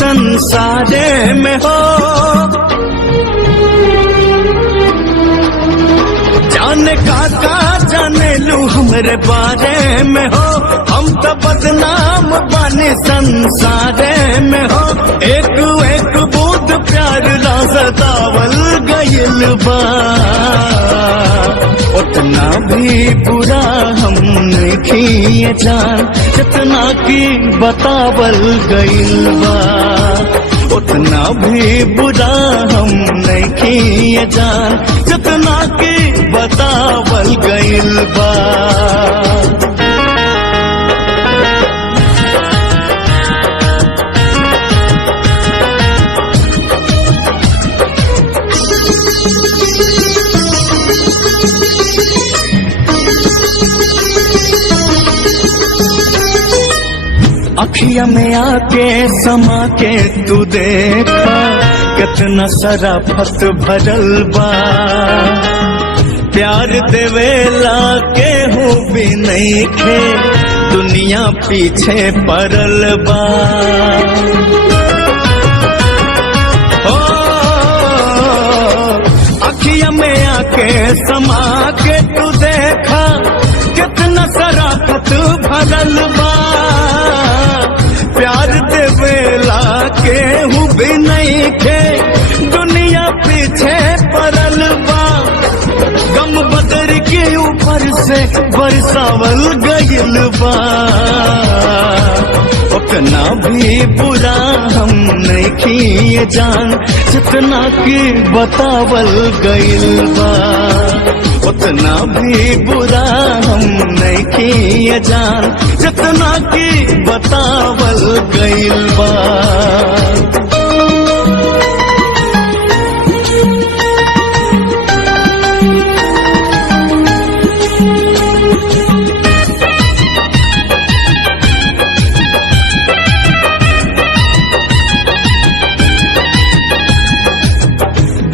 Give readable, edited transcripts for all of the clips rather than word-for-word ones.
संसारे में हो। जाने का जाने लू हमरे बारे में हो, हम तो बदनाम बने संसारे में हो। एक एक बूंद प्यार ला सदावल गइल बा, उतना भी बुरा हम नहीं जान जितना की बतावल गइल बा। उतना भी बुरा हम नहीं जान जितना की बतावल गइल बा। अखिया में आके समा के तू देखा, कितना शराफत भरल बा। प्यार देवेला के हो भी नहीं खे, दुनिया पीछे पड़ल बा। ओ अखिया में आके समा के तू देखा, कितना शराफत भरल बा। प्यार देवेला के हूँ भी नहीं खे, दुनिया पीछे पड़ल बा। गम बदर के ऊपर से बरसावल गइल बा, उतना भी बुरा हम नहीं जान जितना की बतावल गइल बा। उतना भी बुरा हम नहीं जान जितना की बतावल गइल बा।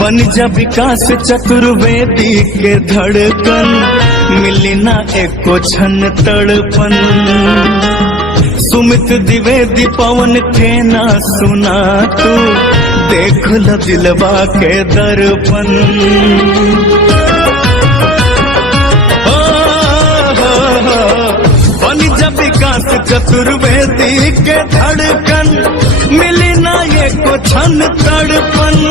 बन जा विकास चतुर्वेदी के धड़कन, मिली ना एको क्षण तड़पन। सुमित द्विवेदी पवन के ना सुना तू, देख ल दिलवा के दर्पण। बन जा विकास चतुर्वेदी के धड़कन, मिली ना एको क्षण तड़पन।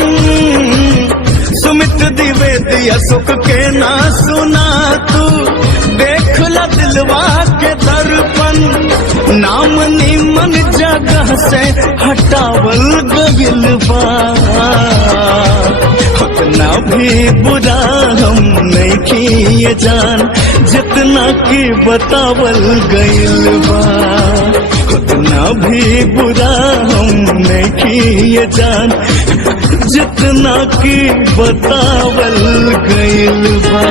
सुमित द्विवेदी अशोक के ना सुना तू, देख ल दिलवा के दर्पण। नाम निमन जगह से हटावल गइल बा, उतना भी बुरा हम नहीं जान जितना की बतावल गइल बा। उतना भी बुरा हम नहीं जान जितना की बतावल गइल बा।